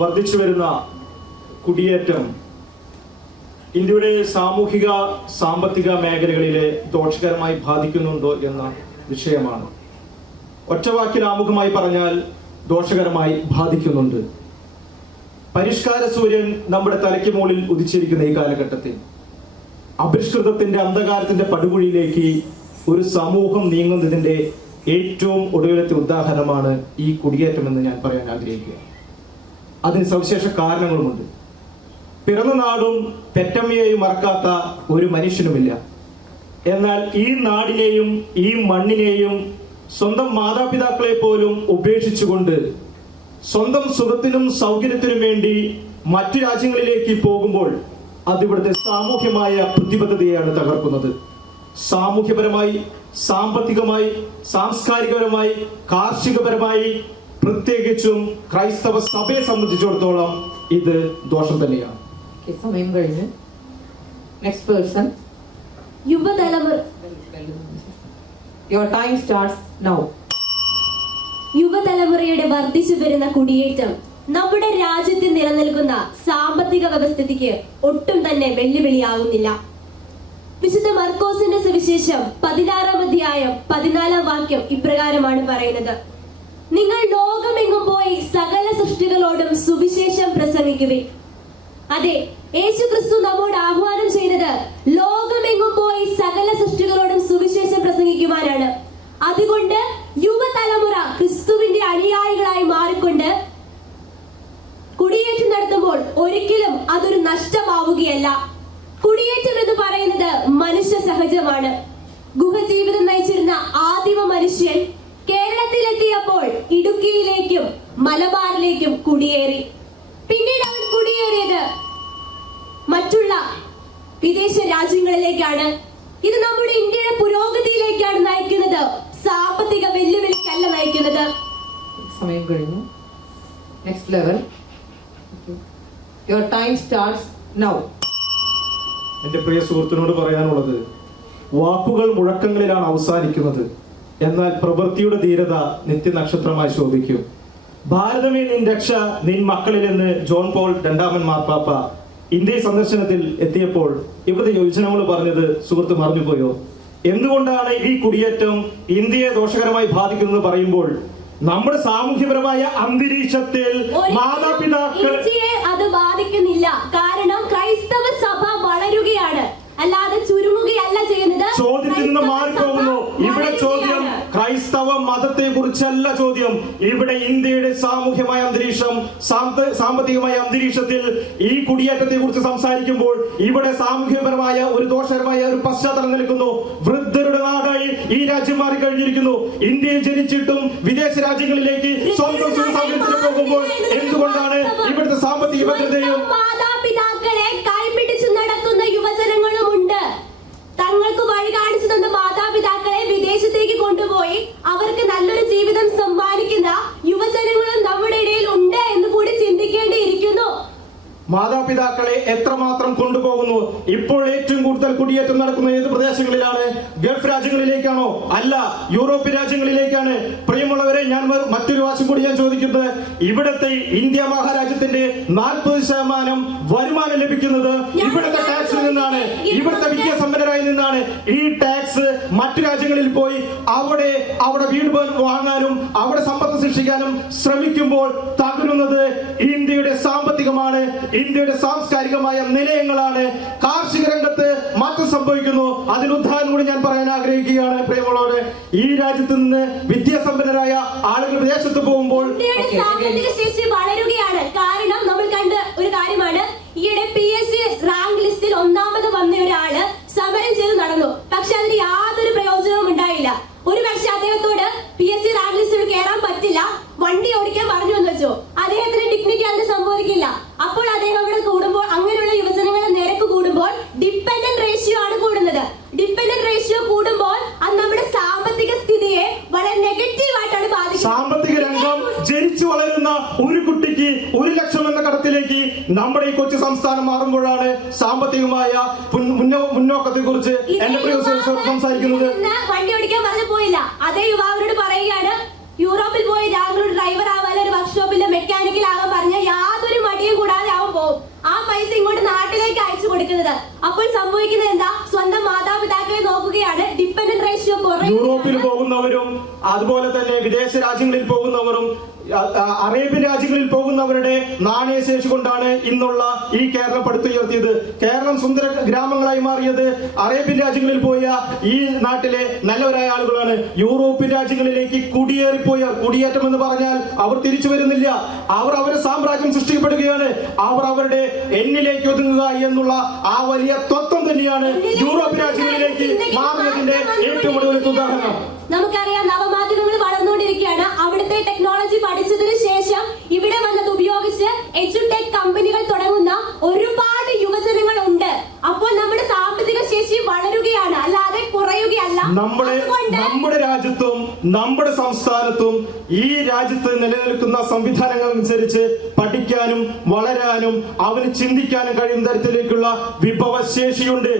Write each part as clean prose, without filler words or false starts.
വർദ്ധിച്ചു വരുന്ന കുടിയേറ്റം ഇന്ത്യയുടെ സാമൂഹിക സാമ്പത്തിക മേഖലകളിലെ ദോഷകരമായി ബാധിക്കുന്നുണ്ടോ എന്ന വിഷയമാണ്. ഒറ്റവാക്കിൽ ആമുഖമായി പറഞ്ഞാൽ ദോഷകരമായി ബാധിക്കുന്നുണ്ട്. പരിഷ്കാര സൂര്യൻ നമ്മുടെ തലയ്ക്ക് മുകളിൽ ഉദിച്ചിരിക്കുന്ന ഈ കാലഘട്ടത്തിൽ അപരിഷ്കൃതത്തിന്റെ അന്ധകാരത്തിന്റെ പടുകുഴിയിലേക്ക് ഒരു സമൂഹം നീങ്ങുന്നതിന്റെ ഏറ്റവും ഒടുവിലത്തെ ഉദാഹരണമാണ് ഈ കുടിയേറ്റമെന്ന് ഞാൻ പറയാൻ ആഗ്രഹിക്കുക. അതിന് സവിശേഷ കാരണങ്ങളുമുണ്ട്. പിറന്ന നാടും പെറ്റമ്മയെയും മറക്കാത്ത ഒരു മനുഷ്യനുമില്ല. എന്നാൽ ഈ നാടിനെയും ഈ മണ്ണിനെയും സ്വന്തം മാതാപിതാക്കളെ പോലും ഉപേക്ഷിച്ചുകൊണ്ട് സ്വന്തം സുഖത്തിനും സൗകര്യത്തിനും വേണ്ടി മറ്റു രാജ്യങ്ങളിലേക്ക് പോകുമ്പോൾ അതിവിടുത്തെ സാമൂഹ്യമായ പ്രതിബദ്ധതയാണ് തകർക്കുന്നത്. സാമൂഹ്യപരമായി, സാമ്പത്തികമായി, സാംസ്കാരികപരമായി, കാർഷികപരമായി, പ്രത്യേകിച്ചും ക്രൈസ്തവ സഭയെ സംബന്ധിച്ചിടത്തോളം ഇത് ദോഷം തന്നെയാണ്. സമയം കഴിഞ്ഞ് നെക്സ്റ്റ് പേഴ്സൺ. യുവതലമുറ. Your time starts now. യുവതലമുറയുടെ വർദ്ധിച്ചു വരുന്ന കുടിയേറ്റം നമ്മുടെ രാജ്യത്ത് നിലനിൽക്കുന്ന സാമ്പത്തിക വ്യവസ്ഥിതിക്ക് ഒട്ടും തന്നെ വെല്ലുവിളിയാവുന്നില്ല. വിശുദ്ധ മർക്കോസിന്റെ സുവിശേഷം 16-ാം അധ്യായം 14-ാം വാക്യം ഇപ്രകാരമാണ് പറയുന്നത്: നിങ്ങൾ ലോകമെങ്ങും പോയി സകല സൃഷ്ടികളോടും സുവിശേഷം പ്രസംഗിക്കുവിൻ. അതെ, യേശു ക്രിസ്തു നമ്മോട് ആഹ്വാനം ചെയ്യുന്നത് ലോകമെങ്ങും പോയി സകല സൃഷ്ടികളോടും സുവിശേഷം പ്രസംഗിക്കുവാനാണ്. അതുകൊണ്ട് യുവതലമുറ ക്രിസ്തുവിന്റെ അനുയായികളായി മാറിക്കൊണ്ട് കുടിയേറ്റം നടത്തുമ്പോൾ ഒരിക്കലും അതൊരു നഷ്ടമാവുകയല്ല. കുടിയേറ്റം എന്ന് പറയുന്നത് മനുഷ്യ സഹജമാണ്. ഗുഹജീവിതം നയിച്ചിരുന്ന ആദിമ മനുഷ്യൻ കേരളത്തിലെത്തിയപ്പോൾ ഇടുക്കിയിലേക്കും മലബാറിലേക്കും കുടിയേറി. പിന്നീട് അവൻ കുടിയേറിയത് മറ്റുള്ള വിദേശ രാജ്യങ്ങളിലേക്കാണ്. ഇത് നമ്മുടെ ഇന്ത്യയുടെ പുരോഗതിയിലേക്കാണ് നയിക്കുന്നത്, സാമ്പത്തിക വെല്ലുവിളിക്കല്ല നയിക്കുന്നത്. സമയം കഴിഞ്ഞു. Next level. Your time starts now. എന്റെ പ്രിയ സുഹൃത്തിനോട് പറയാനുള്ളത്, വാക്കുകൾ മുഴക്കങ്ങളിലാണ് അവസാനിക്കുന്നത്, എന്നാൽ പ്രവൃത്തിയുടെ ധീരത നിത്യനക്ഷത്രമായി ശോഭിക്കും. ഭാരതമേ നിൻ രക്ഷ നിൻ മക്കളിൽ എന്ന് ജോൺ പോൾ രണ്ടാമൻ മാർപ്പാപ്പ ഇന്ത്യ സന്ദർശനത്തിൽ എത്തിയപ്പോൾ ഇവിടുത്തെ യോജനകൾ പറഞ്ഞത് സുഹൃത്ത് മറന്നുപോയോ? എന്തുകൊണ്ടാണ് ഈ കുടിയേറ്റം ഇന്ത്യയെ ദോഷകരമായി ബാധിക്കുന്നത് പറയുമ്പോൾ നമ്മുടെ സാമൂഹ്യപരമായ അന്തരീക്ഷത്തിൽ മാതാപിതാക്കൾ അത് ബാധിക്കുന്നില്ല. കാരണം ക്രൈസ്തവ സഭ വളരുകയാണ്, അല്ലാതെ ചുരുങ്ങുകയല്ല ചെയ്യുന്നത്. ചോദ്യത്തിൽ നിന്ന് മാറിപ്പോകുന്നു. ഇവിടെ ചോദ്യം ക്രൈസ്തവ മതത്തെ കുറിച്ചല്ല ചോദ്യം. ഇവിടെ ഇന്ത്യയുടെ സാമൂഹ്യമായ അന്തരീക്ഷം, സാമ്പത്തികമായ അന്തരീക്ഷത്തിൽ ഈ കുടിയേറ്റത്തെ കുറിച്ച് സംസാരിക്കുമ്പോൾ ഇവിടെ സാമൂഹ്യപരമായ ഒരു ദോഷകരമായ ഒരു പശ്ചാത്തലം നിൽക്കുന്നു. വൃദ്ധരുടെ നാടായി ഈ രാജ്യം മാറി കഴിഞ്ഞിരിക്കുന്നു. ഇന്ത്യയിൽ ജനിച്ചിട്ടും വിദേശ രാജ്യങ്ങളിലേക്ക് സ്വന്തം സൗകര്യത്തിന് പോകുമ്പോൾ എന്തുകൊണ്ടാണ് ഇവിടുത്തെ സാമ്പത്തിക ഭദ്രതയും മാതാപിതാക്കളെ കൈപിടിച്ചു നടക്കുന്ന യുവജനങ്ങളും ഉണ്ട്. തങ്ങൾക്ക് വഴി കാണിച്ചു തന്ന മാതാപിതാക്കളെ വിദേശത്തേക്ക് കൊണ്ടുപോയി അവർക്ക് നല്ലൊരു ജീവിതം സമ്മാനിക്കുന്ന യുവജനങ്ങളും നമ്മുടെ ഇടയിൽ ഉണ്ട് എന്ന് കൂടി ചിന്തിക്കേണ്ടിയിരിക്കുന്നു. മാതാപിതാക്കളെ എത്രമാത്രം കൊണ്ടുപോകുന്നു? ഇപ്പോൾ ഏറ്റവും കൂടുതൽ കുടിയേറ്റം നടക്കുന്ന ഏത് പ്രദേശങ്ങളിലാണ്? ഗൾഫ് രാജ്യങ്ങളിലേക്കാണോ? അല്ല, യൂറോപ്യൻ രാജ്യങ്ങളിലേക്കാണ്. പ്രിയമുള്ളവരെ, ഞാൻ മറ്റൊരു വാശം കൂടി ഞാൻ ചോദിക്കുന്നത്, ഇവിടുത്തെ ഇന്ത്യ മഹാരാജ്യത്തിന്റെ 40% വരുമാനം ലഭിക്കുന്നത് ഇവിടുത്തെ ടാക്സിൽ നിന്നാണ്, ഇവിടുത്തെ വിദ്യാസമ്പന്നരായി നിന്നാണ്. ഈ ടാക്സ് മറ്റു രാജ്യങ്ങളിൽ പോയി അവിടെ വീട് വാങ്ങാനും അവിടെ സമ്പത്ത് സൃഷ്ടിക്കാനും ശ്രമിക്കുമ്പോൾ തകരുന്നത് ഇന്ത്യയുടെ സാമ്പത്തികമാണ്, ഇന്ത്യയുടെ സാംസ്കാരികമായ നിലയങ്ങളാണ്. കാർഷിക രംഗത്ത് മാറ്റം സംഭവിക്കുന്നു. അതിന് ഉദാഹരണം കൂടി ഞാൻ പറയാൻ ആഗ്രഹിക്കുകയാണ്. പ്രിയമുള്ളവരെ, ഈ രാജ്യത്ത് നിന്ന് വിദ്യാസമ്പന്നരായ ആളുകൾ വിദേശത്ത് പോകുമ്പോൾ സാമ്പത്തിക ശേഷി വളരുകയാണ്. കാരണം നമ്മൾ കണ്ട ഒരു കാര്യമാണ്, ഈയിടെ PSC റാങ്ക് ലിസ്റ്റിൽ 1ാമത് വന്ന ഒരാള് സമരം ചെയ്ത് നടന്നു. പക്ഷെ അതിന് യാതൊരു പ്രയോജനവും ഉണ്ടായില്ല. ഒരു പക്ഷെ അദ്ദേഹത്തോട് PSC റാങ്ക് ലിസ്റ്റിൽ കയറാൻ പറ്റില്ല, വണ്ടി ഓടിക്കാൻ പറഞ്ഞു എന്ന് വെച്ചോ, അദ്ദേഹത്തിന് ഡിഗ്നിറ്റി അതിന് സംഭവിക്കില്ല. അപ്പോൾ അദ്ദേഹം അവിടെ കൂടുമ്പോൾ, അങ്ങനെയുള്ള യുവജനങ്ങളുടെ നിരക്ക് കൂടുമ്പോൾ ഡിപ്പെൻഡന്റ് റേഷ്യോ ആണ് കൂടുന്നത്. ഡിപ്പെൻഡന്റ് റേഷ്യോ കൂടുമ്പോൾ അത് നമ്മുടെ സാമ്പത്തിക സ്ഥിതിയെ വളരെ നെഗറ്റീവായിട്ടാണ് ബാധിക്കുന്നത്. സാമ്പത്തിക രംഗം ജനിച്ചു വളരുന്ന ഒരു കുട്ടിക്ക് 1 ലക്ഷം എന്ന കടത്തിലേക്ക് നമ്മുടെ ഈ കൊച്ചു സംസ്ഥാനം മാറുമ്പോഴാണ് സാമ്പത്തികമായ മുന്നോക്കത്തെ കുറിച്ച് എന്റെ പ്രിയ സംസാരിക്കുന്നത്. വണ്ടി ഓടിക്കാൻ പറഞ്ഞു പോയില്ല, അതേ യുവാവിനോട് പറയുകയാണ്, യൂറോപ്പിൽ പോയി ഞങ്ങളൊരു ഡ്രൈവർ ആവാൻ, ഒരു വർക്ക്ഷോപ്പിലെ മെക്കാനിക്കൽ ആവാൻ പറഞ്ഞ യാതൊരു കൊടുക്കുന്നത്. അപ്പോൾ സംഭവിക്കുന്നത് എന്താ? സ്വന്തം മാതാപിതാക്കളെ നോക്കുകയാണ്. ഡിപ്പെൻഡന്റ് റേഷ്യോ യൂറോപ്പിൽ പോകുന്നവരും അതുപോലെ തന്നെ വിദേശ രാജ്യങ്ങളിൽ പോകുന്നവരും അറേബ്യൻ രാജ്യങ്ങളിൽ പോകുന്നവരുടെ നാണയശേഷി കൊണ്ടാണ് ഇന്നുള്ള ഈ കേരളം പടുത്തുയർത്തിയത്. കേരളം സുന്ദര ഗ്രാമങ്ങളായി മാറിയത് അറേബ്യൻ രാജ്യങ്ങളിൽ പോയ ഈ നാട്ടിലെ നല്ലവരായ ആളുകളാണ്. യൂറോപ്യൻ രാജ്യങ്ങളിലേക്ക് കുടിയേറ്റം എന്ന് പറഞ്ഞാൽ അവർ തിരിച്ചു വരുന്നില്ല. അവർ അവരുടെ സാമ്രാജ്യം സൃഷ്ടിക്കപ്പെടുകയാണ്. അവർ അവരുടെ എന്നിലേക്ക് ഒതുങ്ങുക എന്നുള്ള ആ വലിയ തത്വം തന്നെയാണ് യൂറോപ്യൻ രാജ്യങ്ങളിലേക്ക് മാറുന്നതിന്റെ ഏറ്റവും കൂടുതൽ ഉദാഹരണം. നമുക്കറിയാം, നവമാധ്യമങ്ങൾ വളർന്നുകൊണ്ടിരിക്കുകയാണ്. അവിടുത്തെ ടെക്നോളജി പഠിച്ചതിന് ശേഷം ഇവിടെ വന്നത് ഉപയോഗിച്ച് എഡ്യൂടെക് കമ്പനികൾ തുടങ്ങുന്ന ഒരുപാട് യുവജനങ്ങൾ ഉണ്ട്. അപ്പോൾ നമ്മുടെ സാമ്പത്തിക ശേഷി വളരുകയാണ്, അല്ലാതെ കുറയുകയല്ല. നമ്മുടെ രാജ്യത്തും നമ്മുടെ സംസ്ഥാനത്തും ഈ രാജ്യത്ത് നിലനിൽക്കുന്ന സംവിധാനങ്ങൾ അനുസരിച്ച് പഠിക്കാനും വളരാനും അവന് ചിന്തിക്കാനും കഴിയുന്ന തരത്തിലേക്കുള്ള വിഭവശേഷിയുണ്ട്.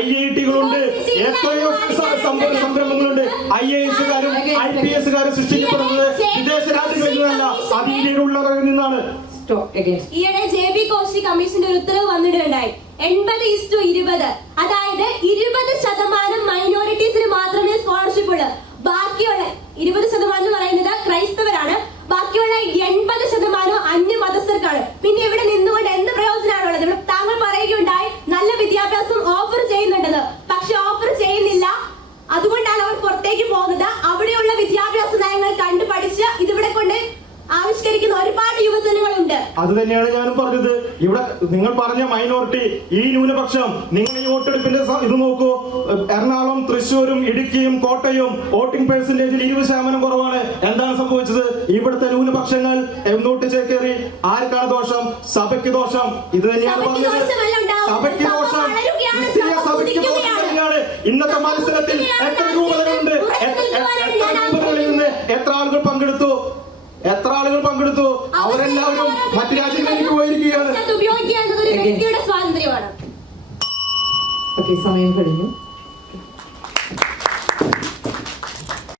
IIT-കളുണ്ട്, എത്രയോ സംരംഭങ്ങളുണ്ട്. IAS-കാരും IPS-കാരും സൃഷ്ടിക്കപ്പെടുന്നത് വിദേശ രാജ്യങ്ങളിൽ നിന്നല്ല, അത് ഇന്ത്യയിലുള്ളവരിൽ നിന്നാണ്. ഈയിടെ JB കോശി കമ്മീഷന്റെ ഒരു ഉത്തരവ് വന്നിട്ടുണ്ടായി. 80:20, അതായത് 20% മൈനോറിറ്റീസിന് മാത്രമേ സ്കോളർഷിപ്പ് ഉള്ളൂ. ബാക്കിയുള്ള 20% എന്ന് പറയുന്നത് ക്രൈസ്തവരാണ്. ബാക്കിയുള്ള 80% അന്യമതസ്ഥർക്കാണ്. പിന്നെ ഇവിടെ നിന്നുകൊണ്ട് എന്ത് പ്രയോജനമാണുള്ളത്? ഇവിടെ താങ്കൾ പറയുകയുണ്ടായി നല്ല വിദ്യാഭ്യാസം ഓഫർ ചെയ്യുന്നുണ്ടെന്ന്. പക്ഷെ ഓഫർ ചെയ്യുന്നില്ല. അതുകൊണ്ടാണ് അവർ പുറത്തേക്ക് പോകുന്നത്. അവിടെയുള്ള വിദ്യാഭ്യാസ നയങ്ങൾ കണ്ടു പഠിച്ച് ഇതിവിടെ കൊണ്ട് ആവിഷ്കരിക്കുന്ന ഒരുപാട് യുവജനങ്ങളുണ്ട്. അത് തന്നെയാണ് ഞാനും പറഞ്ഞത്. ഇവിടെ നിങ്ങൾ പറഞ്ഞ മൈനോറിറ്റി, ഈ ന്യൂനപക്ഷം, നിങ്ങൾ ഈ വോട്ടെടുപ്പിന്റെ ഇത് നോക്കൂ. എറണാകുളം, തൃശ്ശൂരും ഇടുക്കിയും കോട്ടയം വോട്ടിംഗ് പെർസെന്റേജിൽ 20% കുറവാണ്. എന്താണ് സംഭവിച്ചത്? ഇവിടുത്തെ ന്യൂനപക്ഷങ്ങൾ എന്നോട്ട് ചേക്കേറി. ആർക്കാണ് ദോഷം? സഭയ്ക്ക് ദോഷം. ഇത് തന്നെയാണ് പറഞ്ഞത്. സഭയ്ക്ക് ദോഷം, ക്രിസ്തീയ സഭയ്ക്ക് ദോഷം തന്നെയാണ്. ഇന്നത്തെ മത്സരത്തിൽ എത്ര രൂപതകളുണ്ട്? രൂപതകളിൽ നിന്ന് എത്ര ആളുകൾ പങ്കെടുത്തു? അവരെല്ലാവരും മറ്റു രാജ്യങ്ങളിലേക്ക് പോയിരിക്കുകയാണ്. ഉപയോഗിക്കുക എന്നത് ഒരു വ്യക്തിയുടെ സ്വാതന്ത്ര്യമാണ്. സമയം കഴിഞ്ഞു.